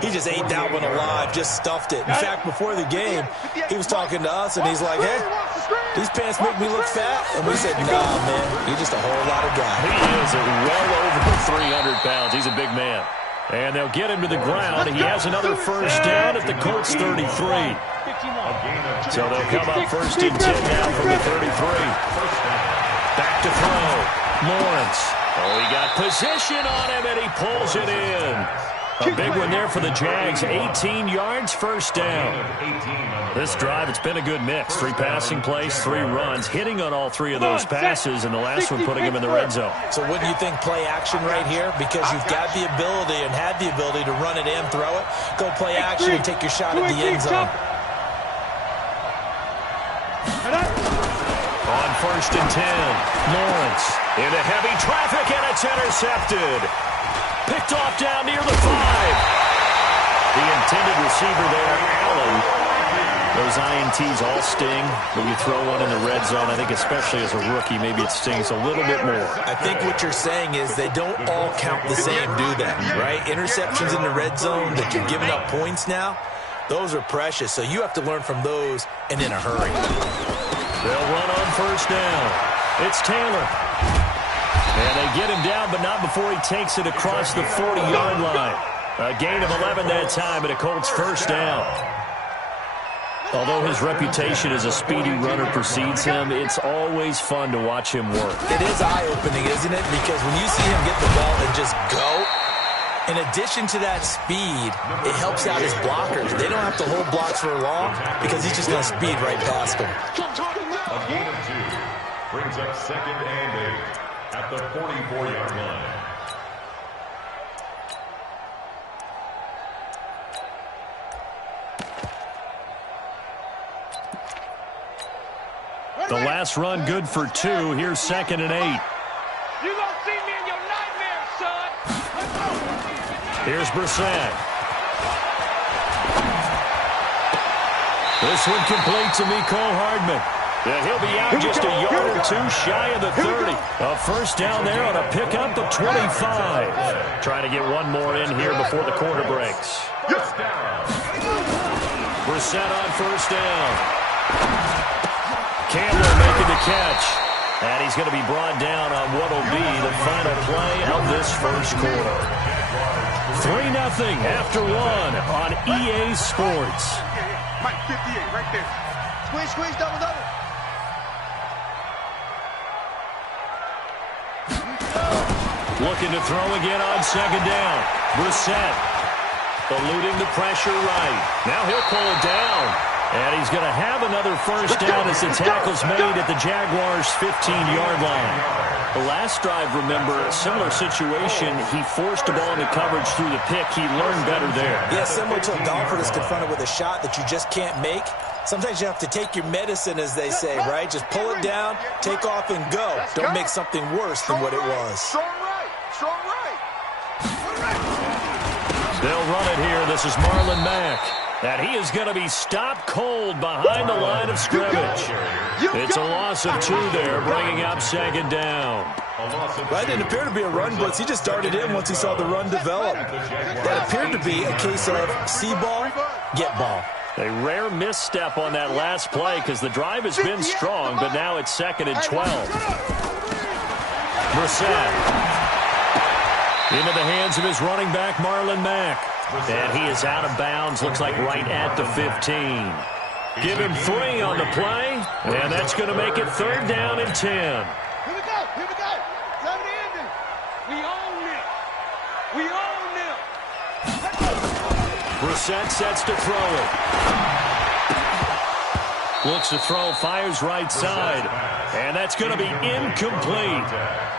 he just ate that one alive, just stuffed it. In fact, before the game, he was talking to us, and he's like, hey, these pants make me look fat. And we said, nah, man, you're just a whole lot of guy. He is well over 300 pounds. He's a big man. And they'll get him to the ground. He has another first down at the Colts 33. So they'll come up first and 10 now from the 33. Back to throw. Lawrence. Oh, he got position on him, and he pulls it in. A big one there for the Jags. 18 yards, first down. This drive, it's been a good mix. 3 passing plays, 3 runs, hitting on all 3 of those passes, and the last one putting him in the red zone. So wouldn't you think play action right here? Because you've got the ability and had the ability to run it and throw it. Go play action and take your shot at the end zone. On first and 10, Lawrence into heavy traffic, and it's intercepted. Picked off down near the 5. The intended receiver there, Allen. Those INTs all sting, but you throw one in the red zone. I think especially as a rookie, maybe it stings a little bit more. I think what you're saying is they don't all count the same, do they? Right? Interceptions in the red zone that you're giving up points now, those are precious. So you have to learn from those and in a hurry. They'll run on first down. It's Taylor. And they get him down, but not before he takes it across the 40-yard line. A gain of 11 that time, and a Colts first down. Although his reputation as a speedy runner precedes him, it's always fun to watch him work. It is eye-opening, isn't it? Because when you see him get the ball and just go, in addition to that speed, it helps out his blockers. They don't have to hold blocks for long because he's just going to speed right past them. A gain of 2 brings up second and 8 at the 44-yard line. The last run good for 2. Here's second and 8. You gonna see me in your nightmares, son. Here's Brissett. This one complete to Mecole Hardman. Yeah, he'll be out just a yard or 2 shy of the 30. A first down there on a pickup of 25. Trying to get one more in here before the quarter breaks. Brissett on first down. Campbell making the catch. And he's going to be brought down on what will be the final play of this first quarter. 3-0 after 1 on EA Sports. Mike 58 right there. Squeeze, double. Looking to throw again on second down. Brissett eluding the pressure right. Now he'll pull it down. And he's going to have another first down as the tackle's made at the Jaguars' 15-yard line. The last drive, remember, a similar situation. He forced the ball into coverage through the pick. He learned better there. Yeah, similar to a golfer that's confronted with a shot that you just can't make. Sometimes you have to take your medicine, as they say, right? Just pull it down, take off, and go. Don't make something worse than what it was. Strong right. They'll run it here. This is Marlon Mack. And he is going to be stopped cold behind the line of scrimmage. It's a loss of 2 there, bringing up second down. That didn't appear to be a run blitz. He just darted in once he saw the run develop. That appeared to be a case of see ball, get ball. A rare misstep on that last play because the drive has been strong, but now it's second and 12. Brissett into the hands of his running back, Marlon Mack. And he is out of bounds, looks like right at the 15. Give him 3 on the play, and that's going to make it third down and 10. Here we go. Time to end it. We own them. Brissett sets to throw it. Looks to throw, fires right side. And that's going to be incomplete.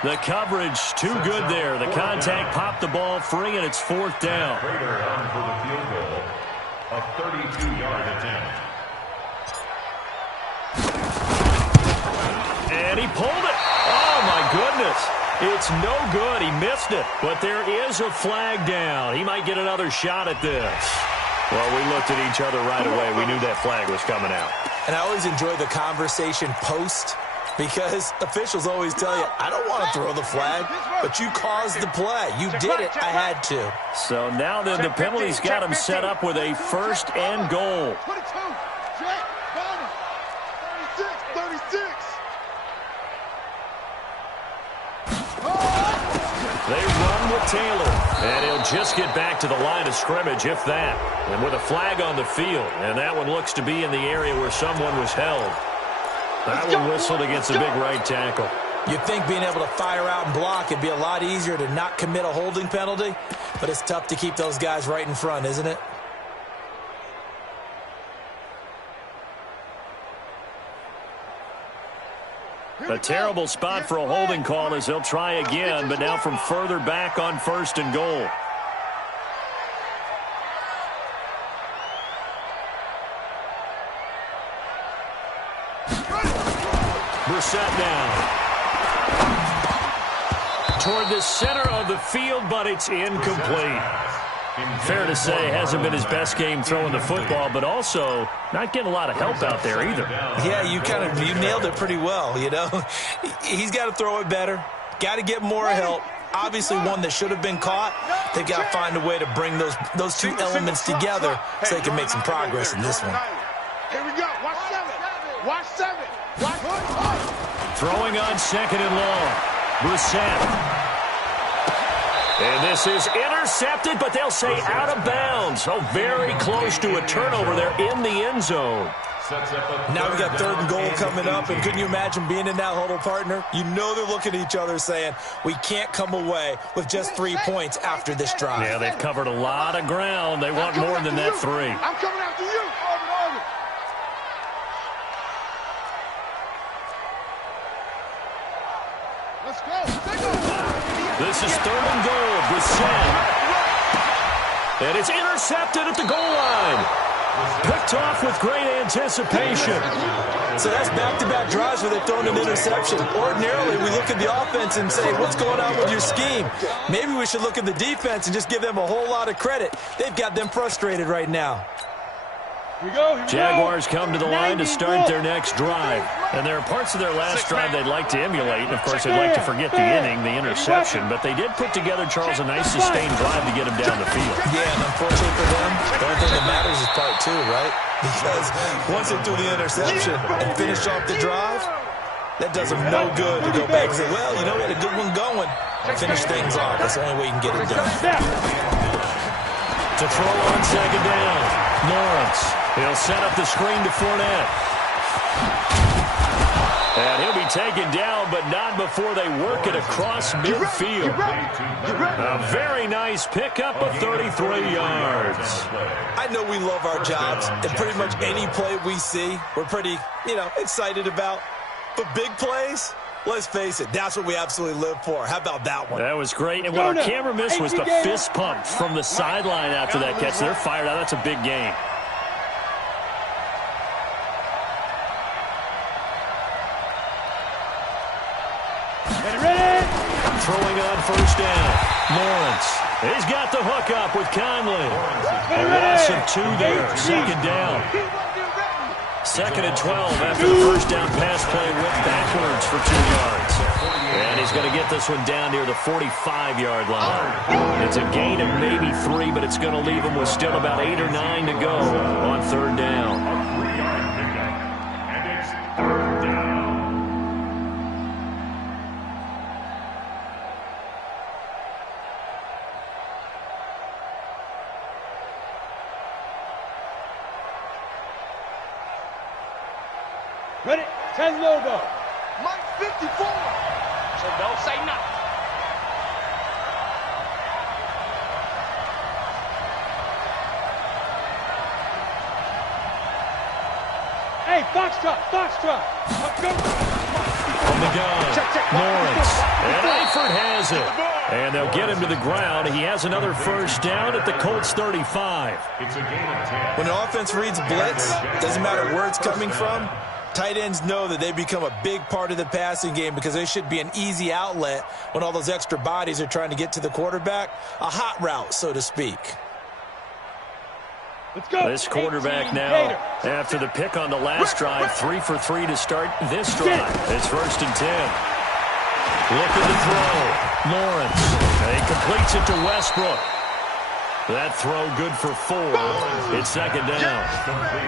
The coverage too good there. The contact popped the ball free, and it's fourth down. Prater on for the field goal. A 32-yard attempt. And he pulled it. Oh, my goodness. It's no good. He missed it. But there is a flag down. He might get another shot at this. Well, we looked at each other right away. We knew that flag was coming out. And I always enjoy the conversation post Because officials always tell you, I don't want to throw the flag, but you caused the play. You did it. I had to. So now then the penalty's got him set up with a 1st and goal. 22, check, 36. They run with Taylor, and he'll just get back to the line of scrimmage, if that. And with a flag on the field, and that one looks to be in the area where someone was held. That one whistled against a big right tackle. You'd think being able to fire out and block it'd be a lot easier to not commit a holding penalty, but it's tough to keep those guys right in front, isn't it? A terrible spot for a holding call as they'll try again, but now from further back on 1st and goal. Brissett now. Toward the center of the field, but it's incomplete. Fair to say, hasn't been his best game throwing the football, but also not getting a lot of help out there either. Yeah, you nailed it pretty well, you know. He's got to throw it better. Got to get more help. Obviously one that should have been caught. They've got to find a way to bring those two elements together so they can make some progress in this one. Here we go. Watch 7. Watch 7. Throwing on 2nd and long. Brissett. And this is intercepted, but they'll say out of bounds. Oh, very close to a turnover there in the end zone. Now we got 3rd and goal coming up, and couldn't you imagine being in that huddle, partner? You know they're looking at each other saying, we can't come away with just 3 points after this drive. Yeah, they've covered a lot of ground. They want more than that 3. I'm coming after you. Let's go. This is 3rd and goal. Brissett. And it's intercepted at the goal line. Picked off with great anticipation. So that's back-to-back drives where they've thrown an interception. Ordinarily, we look at the offense and say, what's going on with your scheme? Maybe we should look at the defense and just give them a whole lot of credit. They've got them frustrated right now. Jaguars come to the line to start their next drive. And there are parts of their last drive they'd like to emulate. And, of course, they'd like to forget the inning, the interception. But they did put together, Charles, a nice sustained drive to get him down the field. Yeah, and unfortunately for them, the only thing that matters is part 2, right? Because once they threw the interception and finished off the drive, that does them no good to go back and say, well, you know, we had a good one going. Finish things off. That's the only way you can get it done. To throw on 2nd down, Lawrence. He'll set up the screen to Fournette. And he'll be taken down, but not before they work it across midfield. A very nice pickup of 33 yards. I know we love our jobs, and pretty much any play we see, we're pretty, excited about. But big plays, let's face it, that's what we absolutely live for. How about that one? That was great. And what our camera missed was the fist pump from the sideline after that catch. They're fired out. That's a big game. Throwing on 1st down. Lawrence. He's got the hook up with Conley. A loss of 2 there. 2nd down. 2nd and 12 after the 1st down pass play went backwards for 2 yards. And he's going to get this one down near the 45-yard line. It's a gain of maybe 3, but it's going to leave him with still about 8 or 9 to go on 3rd down. And it's 3rd down. Ready? 10 logo. Mike 54. So don't say nothing. Hey, Foxtrot. Let's go. From the gun, Lawrence. And Eifert has it. And they'll get him to the ground. He has another 1st down at the Colts 35. It's a gain of 10. When an offense reads blitz, doesn't matter where it's coming from, tight ends know that they become a big part of the passing game because they should be an easy outlet when all those extra bodies are trying to get to the quarterback. A hot route, so to speak. Let's go. This quarterback now, after the pick on the last drive, 3 for 3 to start this drive. It's 1st and 10. Look at the throw. Lawrence. And he completes it to Westbrook. That throw good for 4. It's 2nd down.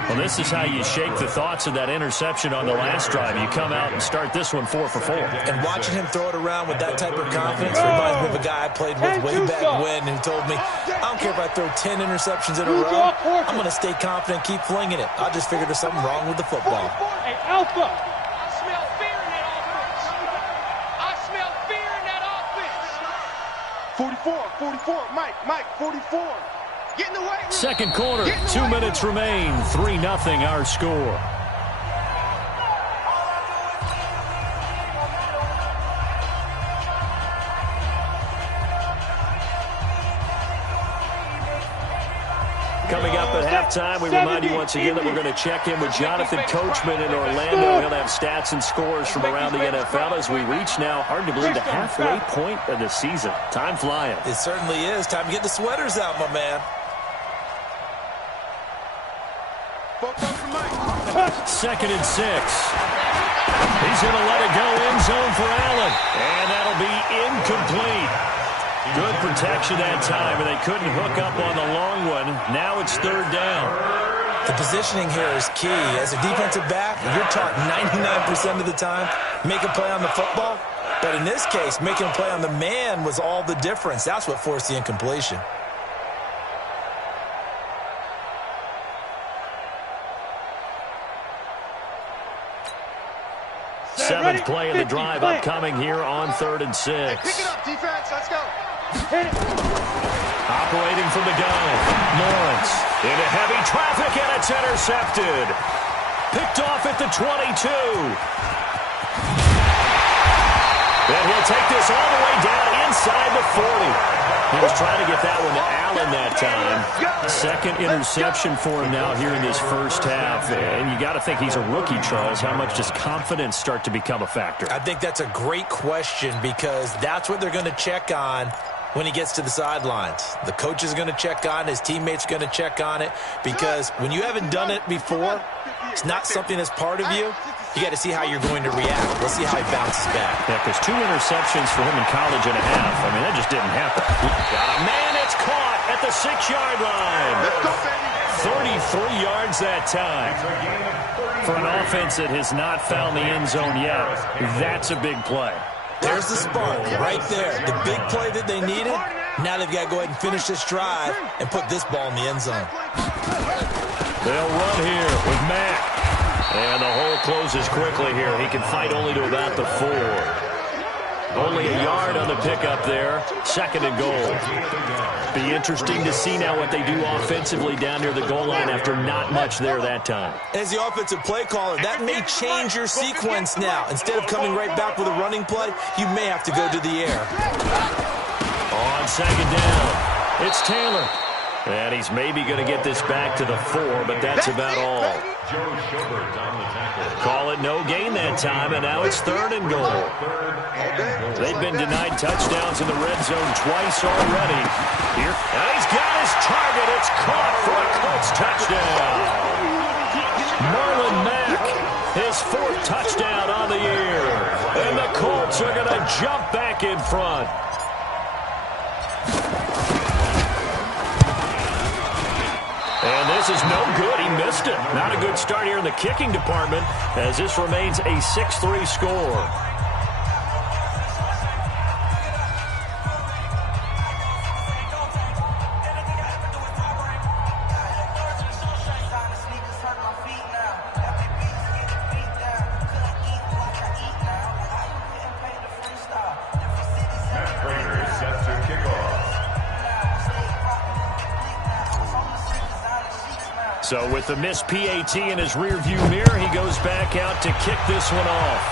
Well, this is how you shake the thoughts of that interception on the last drive. You come out and start this one 4 for 4. And watching him throw it around with that type of confidence reminds me of a guy I played with way back when who told me, I don't care if I throw 10 interceptions in a row, I'm going to stay confident, keep flinging it. I just figured there's something wrong with the football. Hey, Alpha. I smell fear in that offense. I smell fear in that offense. 44, Mike, 44. Get in the way. Second quarter, 2 minutes remain. 3-0 our score. Coming up at halftime, we remind you once again that we're going to check in with Jonathan Coachman in Orlando. He'll have stats and scores from around the NFL as we reach now, hard to believe, the halfway point of the season. Time flying. It certainly is. Time to get the sweaters out, my man. 2nd and 6. He's going to let it go end zone for Allen. And that'll be incomplete. Good protection that time, and they couldn't hook up on the long one. Now it's 3rd down. The positioning here is key. As a defensive back, you're taught 99% of the time, make a play on the football. But in this case, making a play on the man was all the difference. That's what forced the incompletion. Seventh play of the drive upcoming here on 3rd and 6. Hey, pick it up, defense. Let's go. Operating from the gun. Lawrence into heavy traffic, and it's intercepted. Picked off at the 22. Then he'll take this all the way down inside the 40. He was trying to get that one to Allen that time. Second interception for him now here in this first half. And you got to think he's a rookie, Charles. How much does confidence start to become a factor? I think that's a great question because that's what they're going to check on when he gets to the sidelines. The coach is going to check on it. His teammates are going to check on it because when you haven't done it before, it's not something that's part of you. You got to see how you're going to react. We'll see how he bounces back. Yeah, because 2 interceptions for him in college and a half. I mean, that just didn't happen. Got a man. It's caught at the 6-yard line. Let's go, baby. 33 yards that time. For an offense that has not found the end zone yet, that's a big play. There's the spark right there. The big play that they needed. Now they've got to go ahead and finish this drive and put this ball in the end zone. They'll run here with Mack. And the hole closes quickly here. He can fight only to about the 4. Only a yard on the pickup there. 2nd and goal. Be interesting to see now what they do offensively down near the goal line after not much there that time. As the offensive play caller, that may change your sequence now. Instead of coming right back with a running play, you may have to go to the air. On 2nd down, it's Taylor. And he's maybe going to get this back to the 4, but that's about all. Call it no gain that time, and now it's 3rd and goal. They've been denied touchdowns in the red zone twice already. Here, and he's got his target. It's caught for a Colts touchdown. Marlon Mack, his 4th touchdown on the year. And the Colts are going to jump back in front. And this is no good. He missed it. Not a good start here in the kicking department as this remains a 6-3 score. So with the missed PAT in his rearview mirror, he goes back out to kick this one off.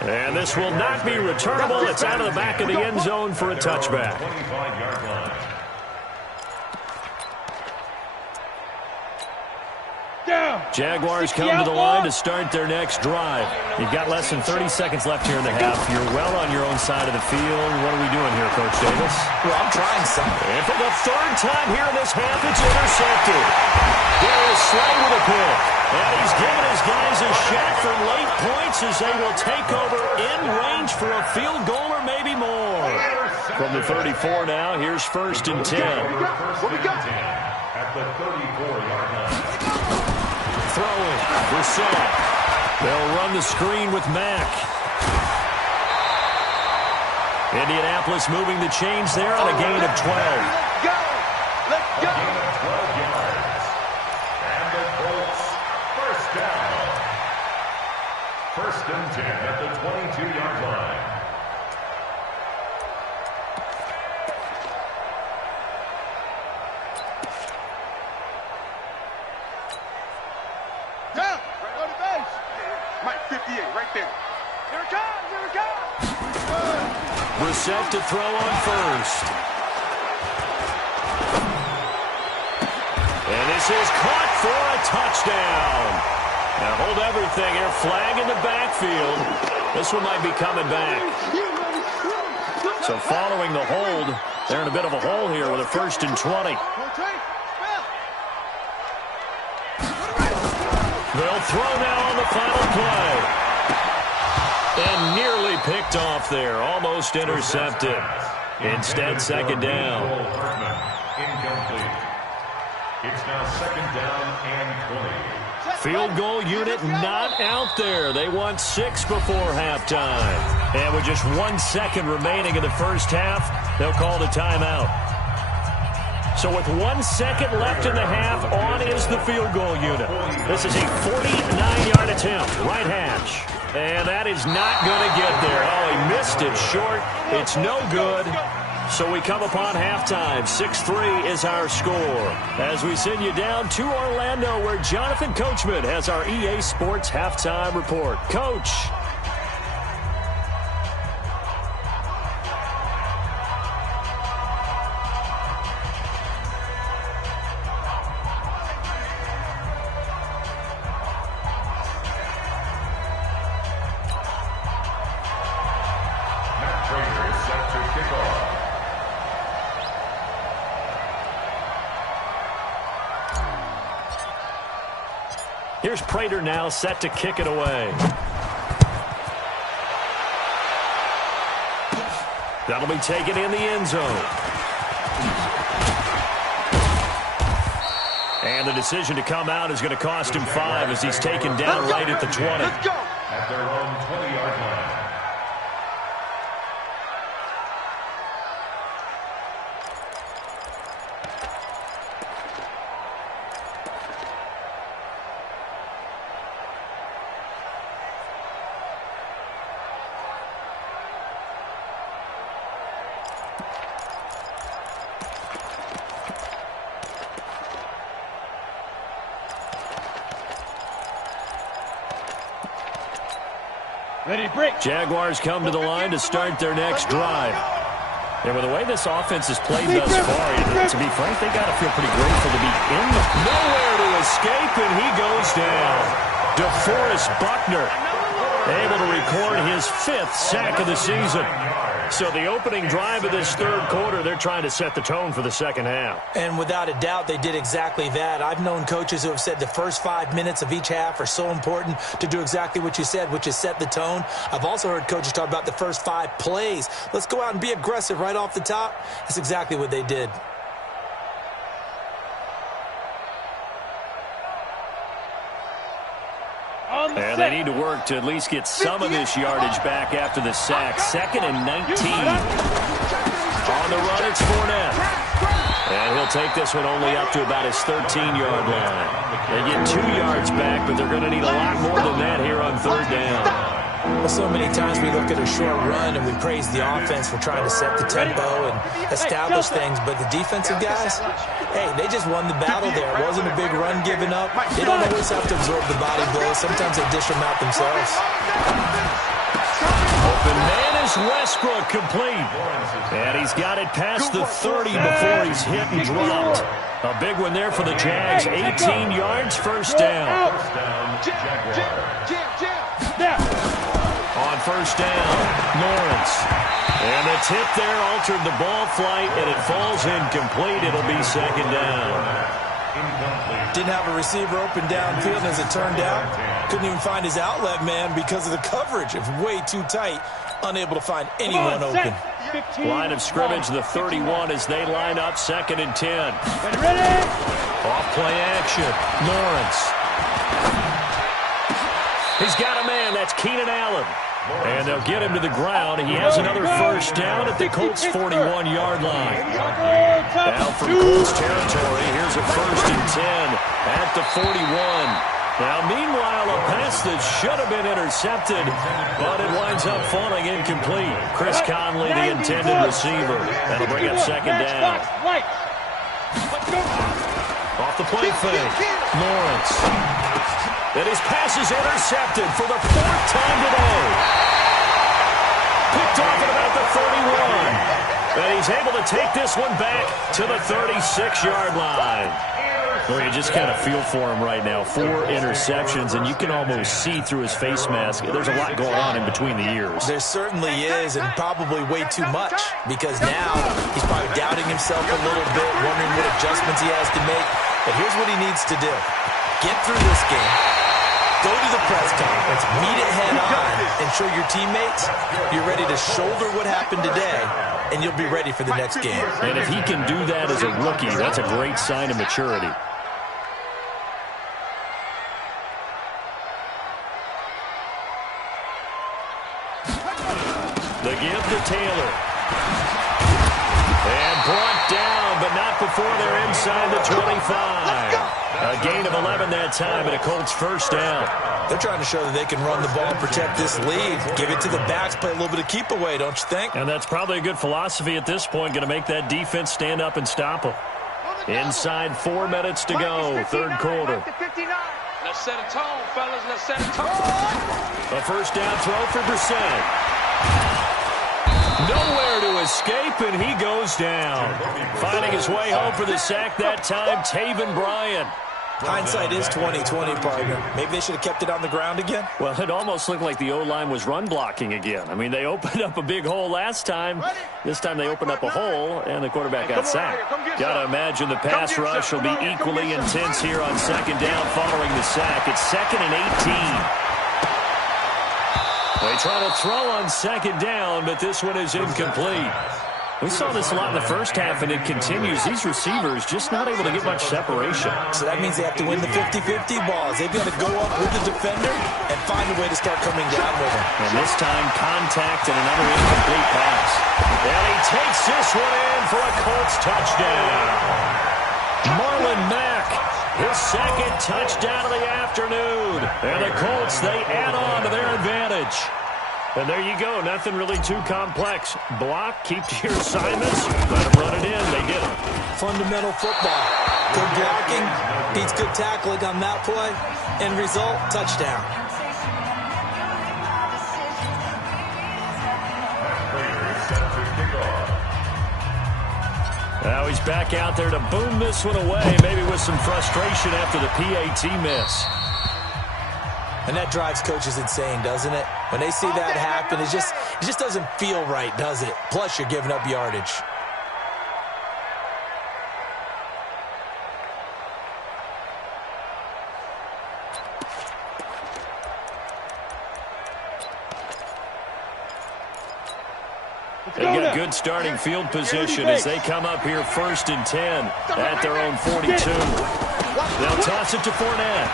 And this will not be returnable. It's out of the back of the end zone for a touchback. Down. Jaguars come to the line to start their next drive. You've got less than 30 seconds left here in the half. You're well on your own side of the field. What are we doing here, Coach Davis? Well, I'm trying something. And for the third time here in this half, it's intercepted. Darius Slay with a pick. And he's giving his guys a shot for late points as they will take over in range for a field goal or maybe more. From the 34 now, here's 1st and 10. Where we go? At the 34-yard line. Throwing. Brissett. They'll run the screen with Mack. Indianapolis moving the chains there on a gain of 12. Let's go! Let's A go! gain of 12 yards. And the Colts, first down. 1st and 10 at the 22-yard line. Down! Right on the base! Mike, 58, right there. Here it comes! Here it comes! Brissett to throw on first. And this is caught for a touchdown. Now hold everything here. Flag in the backfield. This one might be coming back. So following the hold, they're in a bit of a hole here with a 1st and 20. They'll throw now on the final play. And nearly picked off there. Almost intercepted. Instead, 2nd down. Incomplete. It's now 2nd down and 20. Field goal unit not out there. They want 6 before halftime. And with just 1 second remaining in the first half, they'll call the timeout. So with 1 second left in the half, on is the field goal unit. This is a 49-yard attempt, right hash. And that is not going to get there. Oh, he missed it short. It's no good. So we come upon halftime. 6-3 is our score. As we send you down to Orlando, where Jonathan Coachman has our EA Sports halftime report. Coach. Here's Prater now set to kick it away. That'll be taken in the end zone. And the decision to come out is going to cost him 5 as he's taken down right at the 20. Let's go! At their own 20-yard line. Ready, break. Jaguars come to the line to start their next drive. And with the way this offense has played thus far, to be frank, they got to feel pretty grateful to be in the nowhere to escape, and he goes down. DeForest Buckner able to record his 5th sack of the season. So the opening drive of this third quarter, they're trying to set the tone for the second half. And without a doubt, they did exactly that. I've known coaches who have said the first 5 minutes of each half are so important to do exactly what you said, which is set the tone. I've also heard coaches talk about the first 5 plays. Let's go out and be aggressive right off the top. That's exactly what they did. And they need to work to at least get some of this yardage back after the sack. 2nd and 19. On the run, it's Fournette. And he'll take this one only up to about his 13-yard line. They get 2 yards back, but they're going to need a lot more than that here on 3rd down. Well, so many times we look at a short run and we praise the offense for trying to set the tempo and establish things, but the defensive guys, hey, they just won the battle there. It wasn't a big run given up. They don't always have to absorb the body blows. Sometimes they dish them out themselves. Open man is is Westbrook complete. And he's got it past the 30 before he's hit and dropped. A big one there for the Jags. 18 yards, first down. On first down, Lawrence. And the tip there altered the ball flight, and it falls incomplete. It'll be second down. Didn't have a receiver open downfield, as it turned out. Couldn't even find his outlet man because of the coverage. It was way too tight. Unable to find anyone open. Line of scrimmage, the 31 as they line up, 2nd and 10. Off play action, Lawrence. He's got a man, that's Keenan Allen. And they'll get him to the ground. He has another first down at the Colts' 41-yard line. Now from Colts territory, here's a 1st and 10 at the 41. Now, meanwhile, a pass that should have been intercepted, but it winds up falling incomplete. Chris Conley, the intended receiver. That'll bring up second down. Off the play fake, Lawrence. And his pass is intercepted for the 4th time today. Picked off at about the 31. And he's able to take this one back to the 36-yard line. Well, you just kind of feel for him right now. 4 interceptions, and you can almost see through his face mask. There's a lot going on in between the ears. There certainly is, and probably way too much, because now he's probably doubting himself a little bit, wondering what adjustments he has to make. But here's what he needs to do. Get through this game. Go to the press conference, meet it head on, and show your teammates you're ready to shoulder what happened today, and you'll be ready for the next game. And if he can do that as a rookie, that's a great sign of maturity. The give to Taylor. And brought down, but not before they're inside the 25. A gain of 11 that time, and a Colts first down. They're trying to show that they can run the ball and protect this lead. Give it to the backs, play a little bit of keep away, don't you think? And that's probably a good philosophy at this point, going to make that defense stand up and stop them. Inside 4 minutes to go, 3rd quarter. Let's set a tone, fellas. Let's set a tone. A first down throw for Brissett. Nowhere to escape, and he goes down. Finding his way home for the sack that time, Taven Bryan. Hindsight is 20/20, partner. Maybe they should have kept it on the ground again. Well, it almost looked like the O-line was run blocking again. I mean, they opened up a big hole last time. This time they opened up a hole, and the quarterback got sacked. Got to imagine the pass rush will be equally intense here on 2nd down following the sack. It's 2nd and 18. They try to throw on 2nd down, but this one is incomplete. We saw this a lot in the first half, and it continues. These receivers just not able to get much separation. So that means they have to win the 50-50 balls. They've got to go up with the defender and find a way to start coming down with him. And this time, contact and another incomplete pass. And he takes this one in for a Colts touchdown. Marlon Mack, his 2nd touchdown of the afternoon. And the Colts, they add on to their advantage. And there you go. Nothing really too complex. Block, keep to your assignments, let them run it in. They did it. Fundamental football. Good blocking beats good tackling on that play. End result, touchdown. Now he's back out there to boom this one away, maybe with some frustration after the PAT miss. And that drives coaches insane, doesn't it? When they see that happen, it just doesn't feel right, does it? Plus, you're giving up yardage. They got good starting field position as they come up here 1st and 10 at their own 42. They'll toss it to Fournette.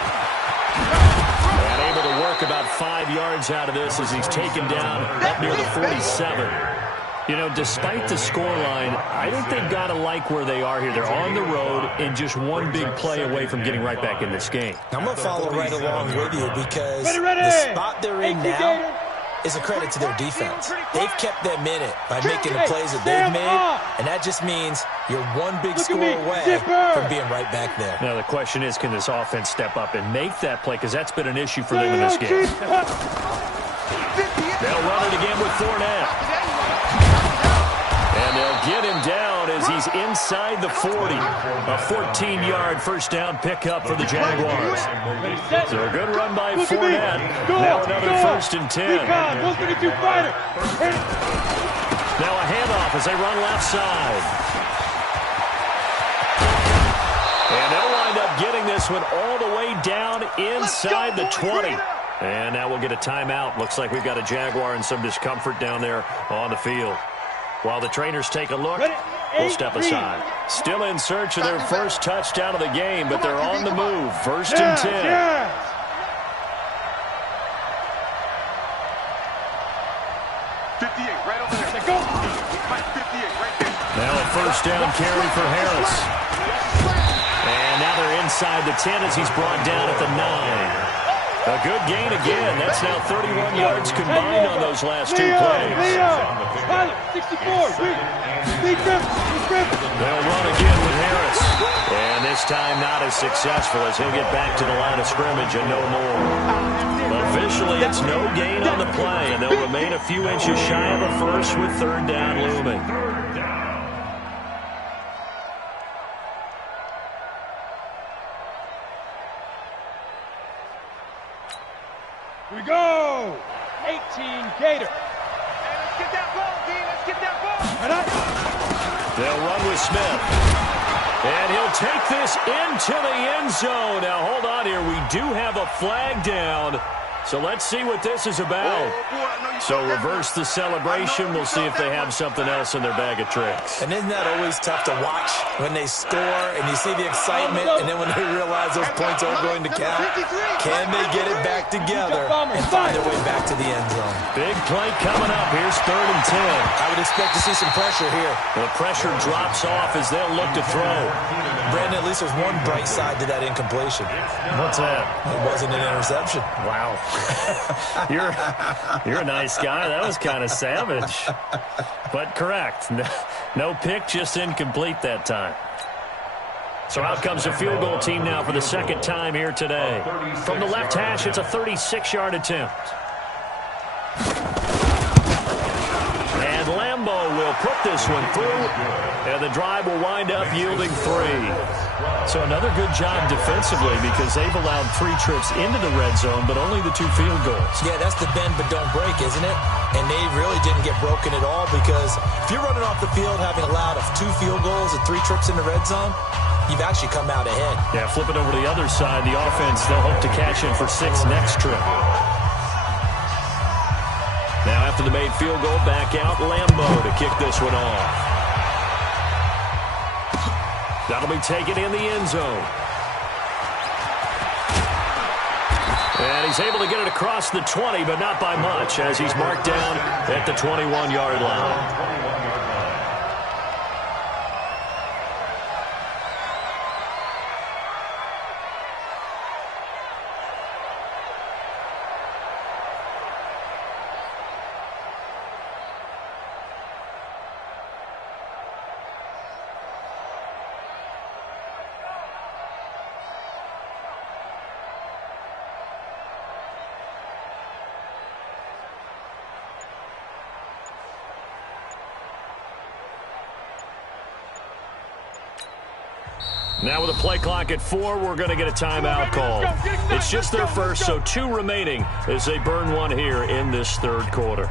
And able to work about 5 yards out of this as he's taken down up near the 47. You know, despite the scoreline, I think they've got to like where they are here. They're on the road and just one big play away from getting right back in this game. I'm going to follow right along with you because the spot they're in now is a credit to their defense. They've kept them in it by making the plays that they've made, and that just means you're one big score away from being right back there. Now the question is, can this offense step up and make that play? Because that's been an issue for them in this game. They'll run it again with Fournette. get him down as he's inside the 40. A 14-yard first down pickup for the Jaguars. So a good run by Fournette. Now another 1st and 10. Now a handoff as they run left side. And they'll wind up getting this one all the way down inside the 20. And now we'll get a timeout. Looks like we've got a Jaguar in some discomfort down there on the field. While the trainers take a look, we'll step aside. Still in search of their first touchdown of the game, but they're on the move. 1st and 10. Now a first down carry for Harris. And now they're inside the 10 as he's brought down at the 9. A good gain again. That's now 31 yards combined on those last 2 plays. They'll run again with Harris. And this time not as successful as he'll get back to the line of scrimmage and no more. Officially, it's no gain on the play, and they'll remain a few inches shy of a first with 3rd down looming. We go! 18 Gator. Let's get that ball, D. Let's get that ball. They'll run with Smith. And he'll take this into the end zone. Now, hold on here. We do have a flag down. So let's see what this is about. So reverse the celebration. We'll see if they have something else in their bag of tricks. And isn't that always tough to watch when they score and you see the excitement, and then when they realize those points aren't going to count? Can they get it back together and find their way back to the end zone? Big play coming up. Here's 3rd and 10. I would expect to see some pressure here. The pressure drops off as they'll look to throw. Brandon, at least there's one bright side to that incompletion. What's that? It wasn't an interception. Wow. You're a nice guy. That was kind of savage. But correct. No pick, just incomplete that time. So out comes the field goal team now for the 2nd time here today. From the left hash, it's a 36-yard attempt. And Lambeau will put this one through, and the drive will wind up yielding 3. So another good job defensively because they've allowed 3 trips into the red zone, but only the 2 field goals. Yeah, that's the bend but don't break, isn't it? And they really didn't get broken at all because if you're running off the field having allowed 2 field goals and 3 trips in the red zone, you've actually come out ahead. Yeah, flip it over to the other side. The offense, they'll hope to cash in for 6 next trip. Now after the made field goal, back out Lambeau to kick this one off. That'll be taken in the end zone. And he's able to get it across the 20, but not by much as he's marked down at the 21-yard line. Now with a play clock at 4, we're going to get a timeout call. It's just their first, so 2 remaining as they burn one here in this 3rd quarter.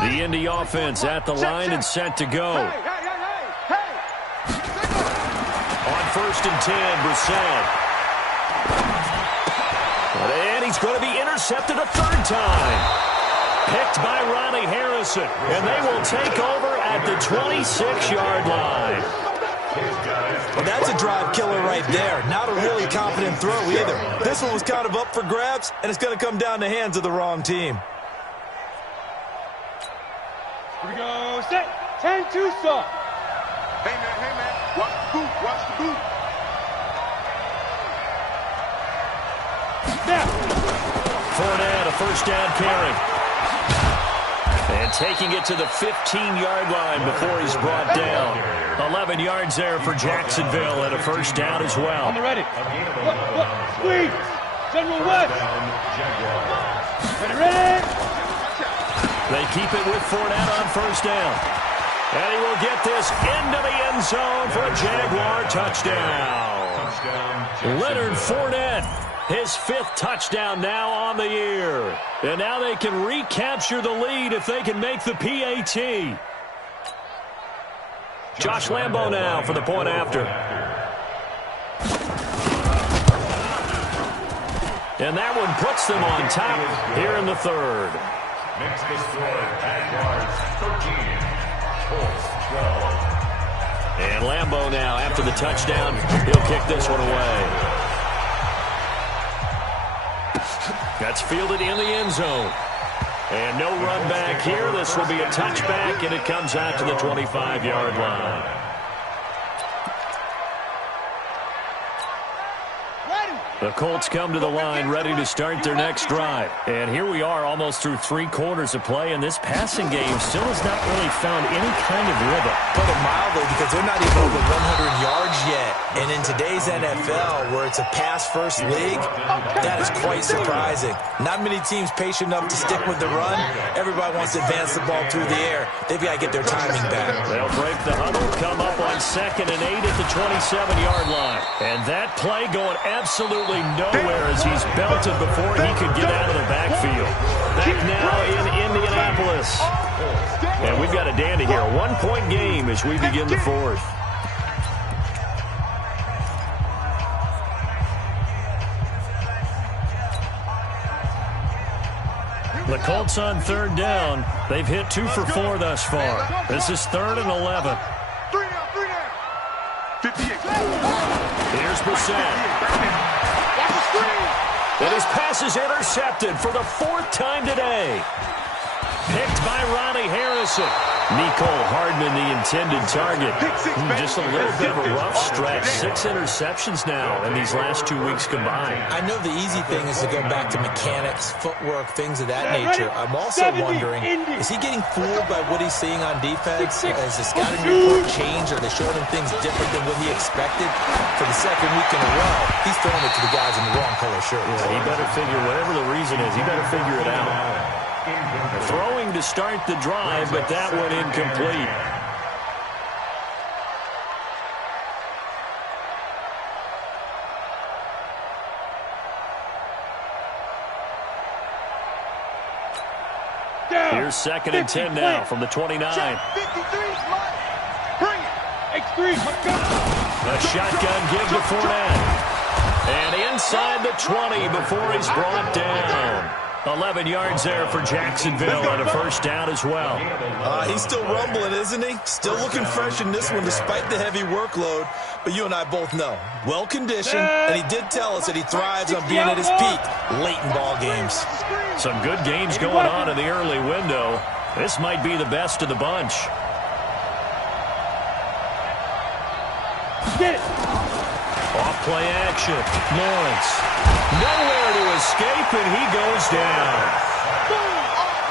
The Indy offense at the line and set to go. On 1st and 10, Brissett. And he's going to be intercepted a 3rd time. Picked by Ronnie Harrison. And they will take over at the 26-yard line. Well, that's a drive killer right there. Not a really confident throw either. This one was kind of up for grabs, and it's going to come down the hands of the wrong team. Here we go. Set. 10 Tucson. first down carry. And taking it to the 15-yard line before he's brought down. 11 yards there for Jacksonville and a first down as well. On the ready. Squeeze. General West. Ready. They keep it with Fournette on first down. And he will get this into the end zone for a Jaguar touchdown. Leonard Fournette, his 5th touchdown now on the year. And now they can recapture the lead if they can make the PAT. Josh Lambo now for the point after. And that one puts them on top here in the 3rd. Makes the score Jaguars 13, Colts 12. And Lambo now, after the touchdown, he'll kick this one away. That's fielded in the end zone. And no run back here. This will be a touchback, and it comes out to the 25-yard line. The Colts come to the line ready to start their next drive. And here we are almost through 3 quarters of play, and this passing game still has not really found any kind of rhythm. Put it mildly, because they're not even over 100 yards yet. And in today's NFL, where it's a pass-first league, that is quite surprising. Not many teams patient enough to stick with the run. Everybody wants to advance the ball through the air. They've got to get their timing back. They'll break the huddle, come up on 2nd and 8 at the 27-yard line. And that play going absolutely nowhere as he's belted before he could get out of the backfield. Back now in Indianapolis. And we've got a dandy here. A 1-point game as we begin the 4th. The Colts on 3rd down. They've hit 2 for 4 thus far. This is 3rd and 11. 3 down. 58. Here's Brissett. And his pass is intercepted for the 4th time today. Picked by Ronnie Harrison. Nicole Hardman, the intended target. Just a little bit of a rough stretch. 6 interceptions now in these last 2 weeks combined. I know the easy thing is to go back to mechanics, footwork, things of that nature. I'm also wondering, is he getting fooled by what he's seeing on defense? Has the scouting report changed? Are they showing him things different than what he expected? For the 2nd week in a row, he's throwing it to the guys in the wrong color shirts. Yeah, he better figure, whatever the reason is, he better figure it out. Throwing to start the drive, but that one incomplete. Here's 2nd and 10 now from the 29. A shotgun give to Fournette. And inside the 20 before he's brought down. 11 yards there for Jacksonville and a first down as well. He's still rumbling, isn't he? Still looking fresh in this one despite the heavy workload. But you and I both know, well-conditioned, and he did tell us that he thrives on being at his peak late in ball games. Some good games going on in the early window. This might be the best of the bunch. Get it. Off play action. Lawrence. Nowhere to escape, and he goes down.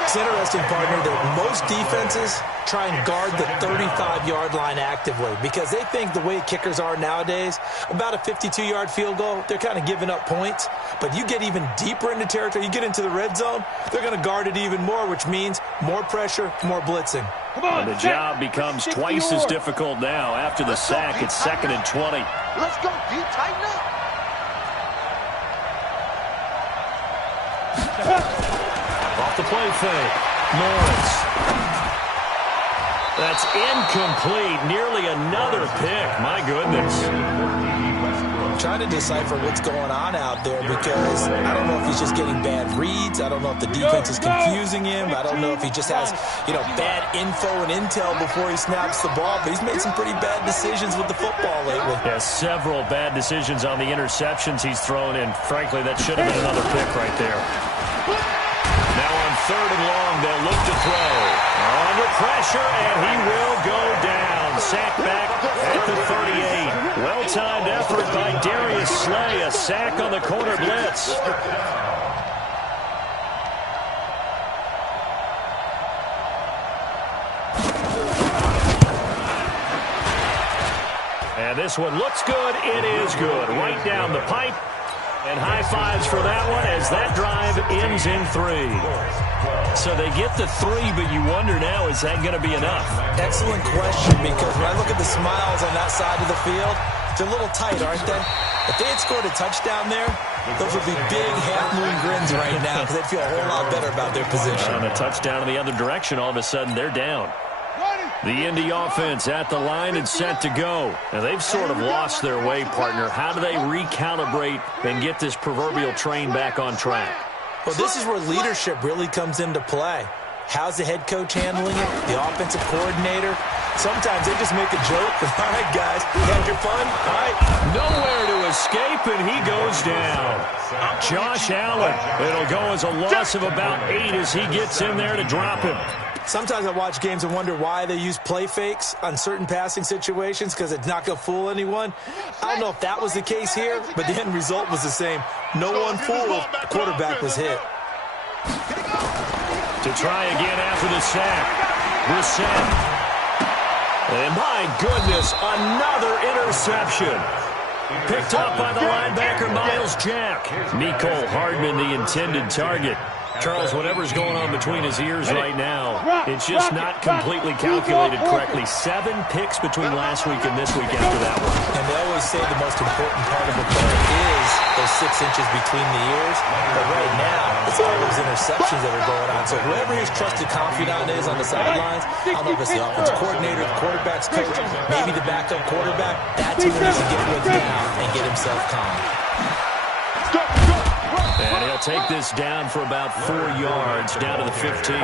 It's interesting, partner, that most defenses try and guard the 35-yard line actively because they think the way kickers are nowadays, about a 52-yard field goal, they're kind of giving up points. But you get even deeper into territory, you get into the red zone, they're going to guard it even more, which means more pressure, more blitzing. And the job becomes twice as difficult now after the sack. It's 2nd and 20. Let's go, D. Tighten up. Off the play fake. Lawrence. That's incomplete. Nearly another pick. My goodness. Trying to decipher what's going on out there because I don't know if he's just getting bad reads. I don't know if the defense is confusing him. I don't know if he just has, bad info and intel before he snaps the ball. But he's made some pretty bad decisions with the football lately. Yeah, several bad decisions on the interceptions he's thrown in. Frankly, that should have been another pick right there. Now on 3rd and long, they'll look to throw. Under pressure, and he will go down. Sack back at the 38. Well-timed effort by Darius Slay. A sack on the corner blitz. And this one looks good. It is good. Right down the pipe. And high fives for that one as that drive ends in 3. So they get the 3, but you wonder now, is that going to be enough? Excellent question, because when I look at the smiles on that side of the field, they're a little tight, aren't they? If they had scored a touchdown there, those would be big half-moon grins right now because they'd feel a whole lot better about their position. And a touchdown in the other direction, all of a sudden they're down. The Indy offense at the line and set to go. Now, they've sort of lost their way, partner. How do they recalibrate and get this proverbial train back on track? Well, this is where leadership really comes into play. How's the head coach handling it? The offensive coordinator? Sometimes they just make a joke. All right, guys, you had your fun? All right. Nowhere to escape, and he goes down. Josh Allen. It'll go as a loss of about 8 as he gets in there to drop him. Sometimes I watch games and wonder why they use play fakes on certain passing situations, because it's not going to fool anyone. I don't know if that was the case here, but the end result was the same. No one fooled. The quarterback was hit. To try again after the sack. Brissett. And my goodness, another interception. Picked up by the linebacker, Miles Jack. Mecole Hardman, the intended target. Charles, whatever's going on between his ears right now, it's just not completely calculated correctly. 7 picks between last week and this week after that one. And they always say the most important part of a play is those 6 inches between the ears. But right now, it's all those interceptions that are going on. So whoever his trusted confidant is on the sidelines, I don't know if it's the offensive coordinator, the quarterback's coach, maybe the backup quarterback, that's who he needs to get with now and get himself calm. And he'll take this down for about 4 yards, down to the 15.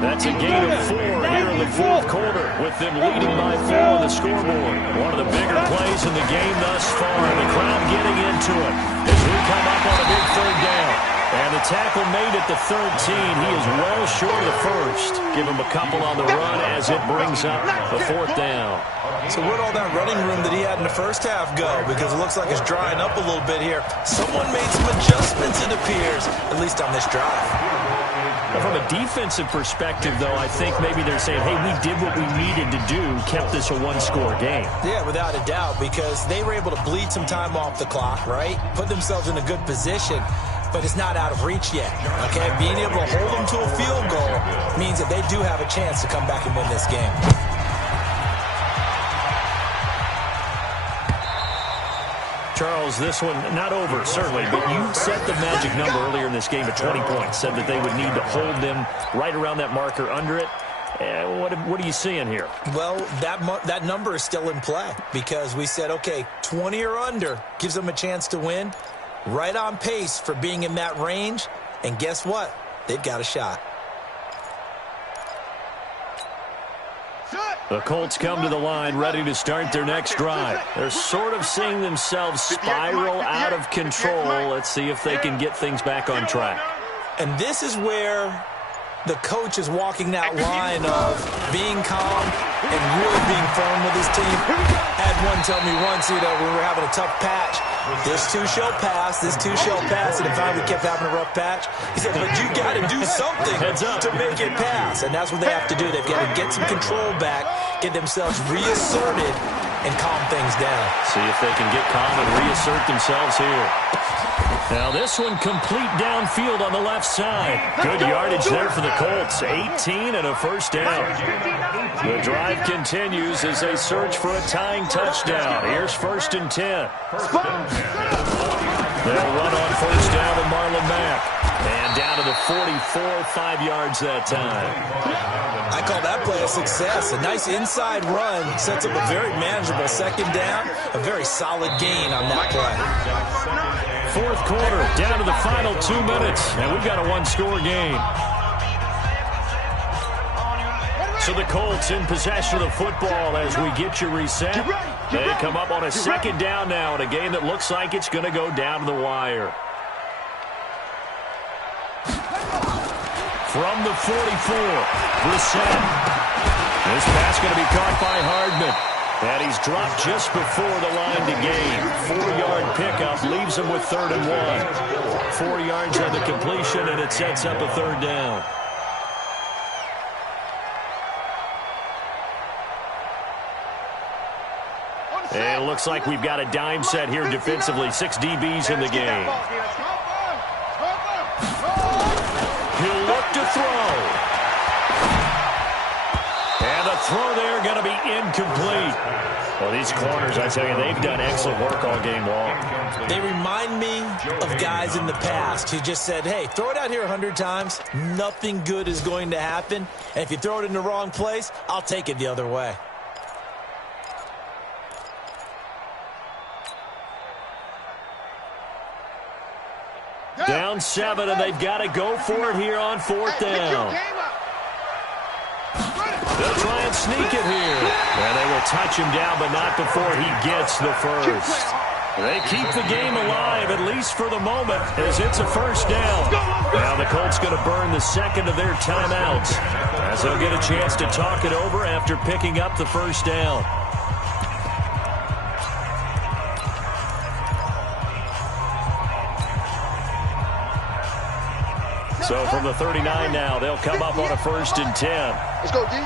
That's a gain of 4 here in the fourth quarter, with them leading by 4 on the scoreboard. One of the bigger plays in the game thus far, and the crowd getting into it as we come up on a big 3rd down. And the tackle made at the 13. He is well short of the first. Give him a couple on the run as it brings up the 4th down. So where'd all that running room that he had in the first half go? Because it looks like it's drying up a little bit here. Someone made some adjustments, it appears, at least on this drive. From a defensive perspective, though, I think maybe they're saying, hey, we did what we needed to do, kept this a 1-score game. Yeah, without a doubt, because they were able to bleed some time off the clock, right? Put themselves in a good position, but it's not out of reach yet, okay? Being able to hold them to a field goal means that they do have a chance to come back and win this game. Charles, this one not over, certainly, but you set the magic number earlier in this game at 20 points, said that they would need to hold them right around that marker under it. What are you seeing here? Well, that number is still in play because we said, okay, 20 or under gives them a chance to win. Right on pace for being in that range, and guess what? They've got a shot. The Colts come to the line ready to start their next drive. They're sort of seeing themselves spiral out of control. Let's see if they can get things back on track. And this is where the coach is walking that line of being calm and really being firm with his team. I had one tell me once, when we were having a tough patch, this too shall pass, this too shall pass, and if I kept having a rough patch, he said, but you got to do something to make it pass, and that's what they have to do. They've got to get some control back, get themselves reasserted, and calm things down. See if they can get calm and reassert themselves here. Now this one complete downfield on the left side. Good yardage there for the Colts. 18 and a first down. The drive continues as they search for a tying touchdown. Here's 1st and 10. They'll run on first down to Marlon Mack. And down to the 44, 5 yards that time. I call that play a success. A nice inside run sets up a very manageable 2nd down. A very solid gain on that play. 4th quarter, down to the final 2 minutes, and we've got a 1-score game. So the Colts in possession of the football as we get you reset. They come up on a 2nd down now in a game that looks like it's going to go down to the wire. From the 44, Brissett. This pass going to be caught by Hardman. And he's dropped just before the line to gain. 4-yard pickup leaves him with 3rd and 1. 4 yards on the completion, and it sets up a 3rd down. And it looks like we've got a dime set here defensively. 6 DBs in the game. He'll look to throw. And the throw there going to be incomplete. Well, these corners, I tell you, they've done excellent work all game long. They remind me of guys in the past who just said, hey, throw it out here 100 times. Nothing good is going to happen. And if you throw it in the wrong place, I'll take it the other way. Down 7, and they've got to go for it here on 4th down. They'll try and sneak it here. And they will touch him down, but not before he gets the first. They keep the game alive, at least for the moment, as it's a first down. Now the Colts going to burn the second of their timeouts, as they'll get a chance to talk it over after picking up the first down. So from the 39 now, they'll come up on a 1st and 10. Let's go, D.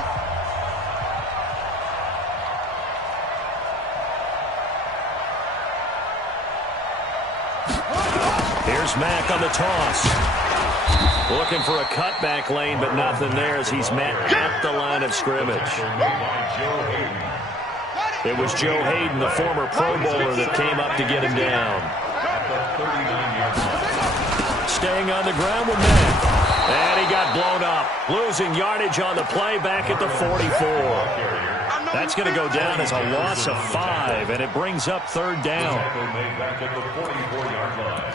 Here's Mack on the toss. Looking for a cutback lane, but nothing there as he's met at the line of scrimmage. It was Joe Hayden, the former Pro Bowler, that came up to get him down. Staying on the ground with Mack. And he got blown up. Losing yardage on the play back at the 44. That's going to go down as a loss of 5, and it brings up 3rd down. Back at the 44-yard line.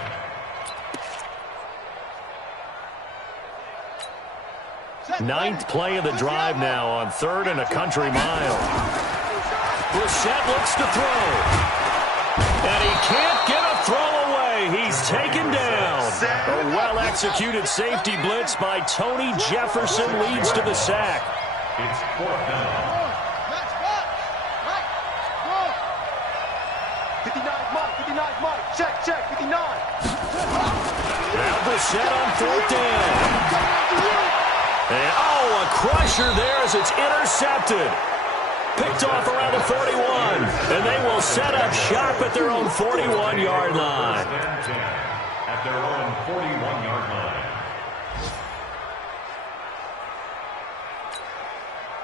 Ninth play of the drive now on 3rd and a country mile. Brissett looks to throw. And he can't get a throw away. He's taken down. A well-executed safety blitz by Tony Jefferson leads to the sack. It's 4th down. 59, Mike. Check, 59. Now Brissett on 4th down. And, oh, a crusher there as it's intercepted. Picked off around the 41. And they will set up shop at their own 41-yard line. At their own 41-yard line.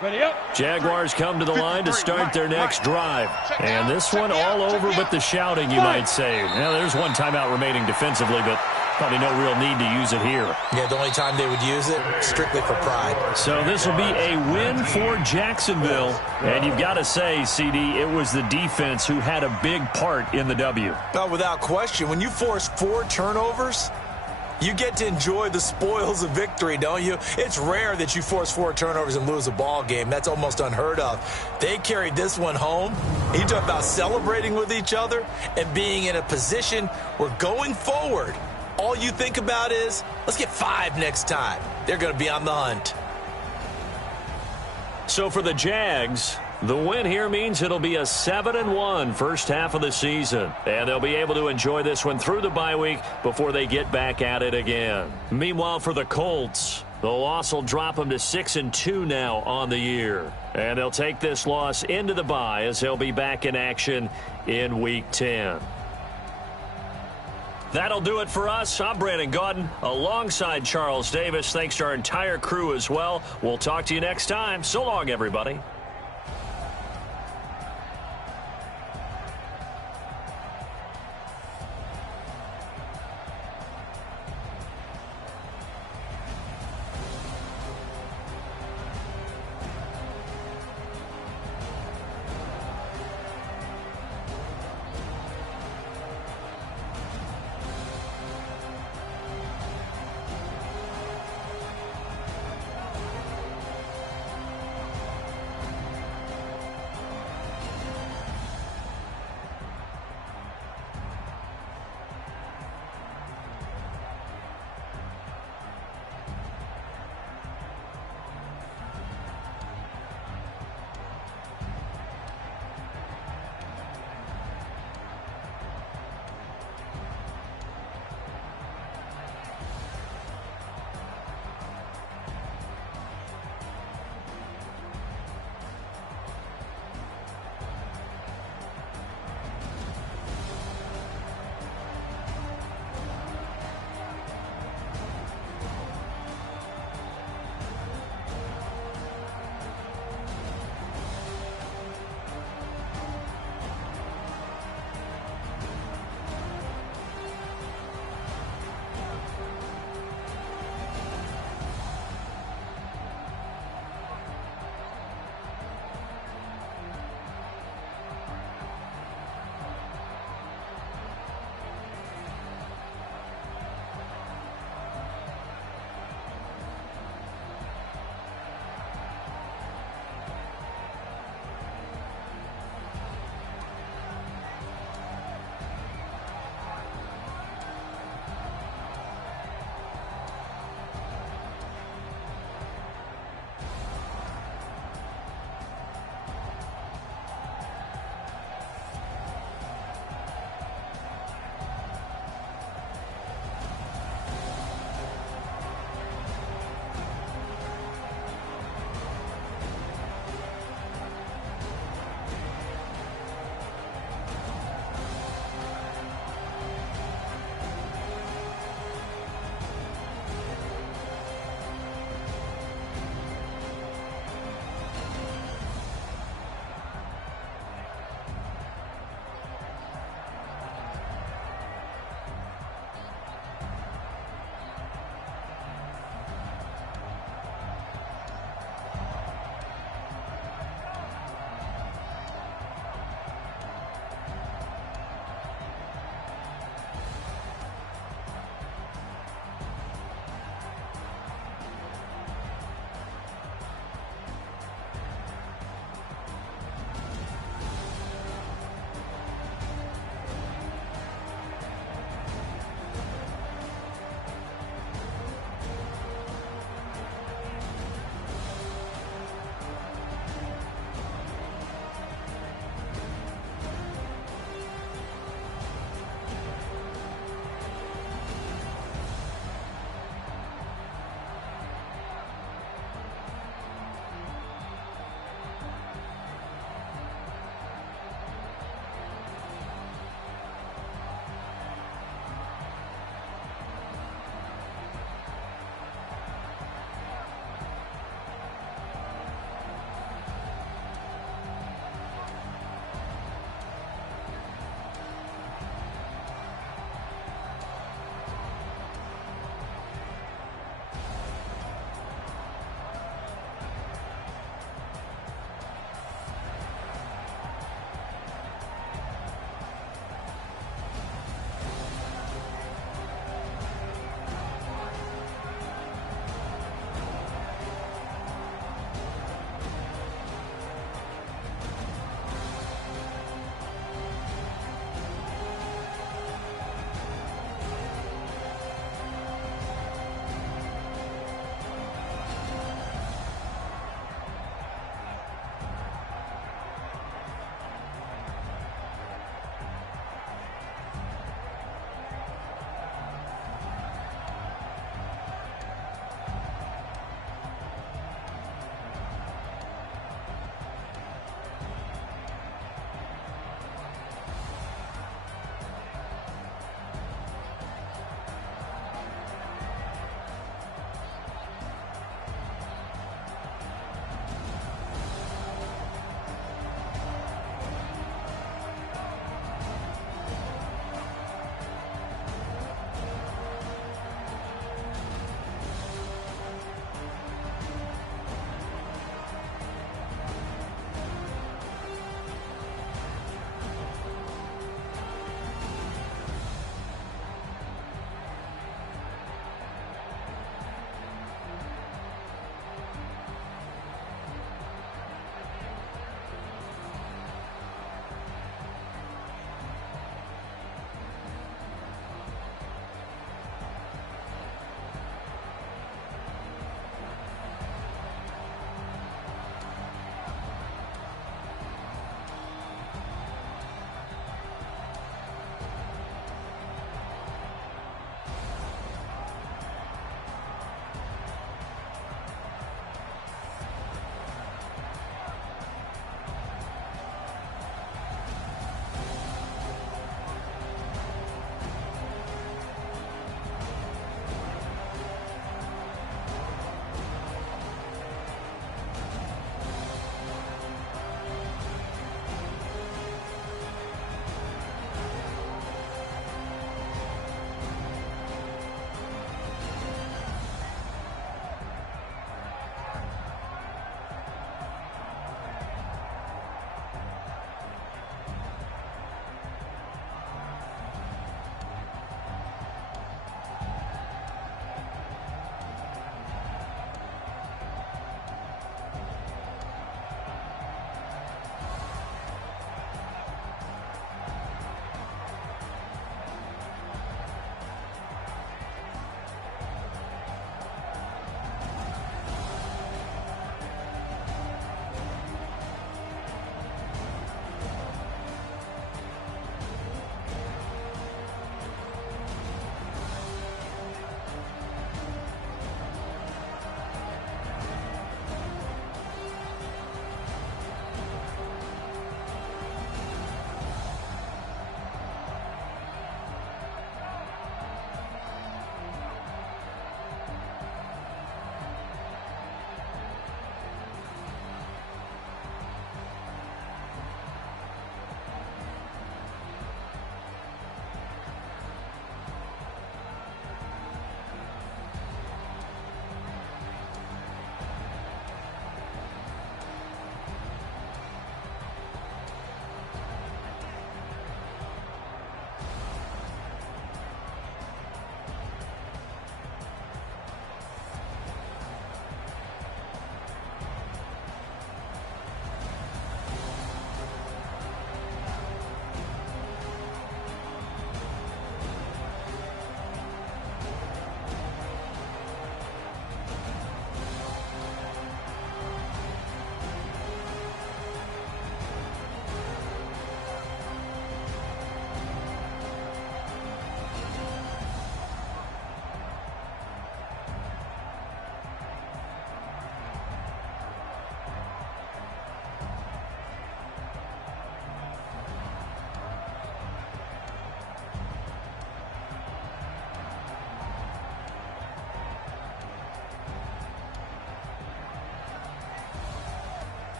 Ready up. Jaguars come to the line to start their next drive. And this one all over but the shouting, you might say. Now, there's one timeout remaining defensively, but probably no real need to use it here. Yeah, the only time they would use it, strictly for pride. So this will be a win for Jacksonville. And you've got to say, CD, it was the defense who had a big part in the W. No, without question. When you force 4 turnovers, you get to enjoy the spoils of victory, don't you? It's rare that you force 4 turnovers and lose a ball game. That's almost unheard of. They carried this one home. You talk about celebrating with each other and being in a position where going forward, all you think about is, let's get 5 next time. They're going to be on the hunt. So for the Jags, the win here means it'll be a 7-1 first half of the season. And they'll be able to enjoy this one through the bye week before they get back at it again. Meanwhile, for the Colts, the loss will drop them to 6-2 now on the year. And they'll take this loss into the bye as they'll be back in action in Week 10. That'll do it for us. I'm Brandon Gaudin alongside Charles Davis. Thanks to our entire crew as well. We'll talk to you next time. So long, everybody.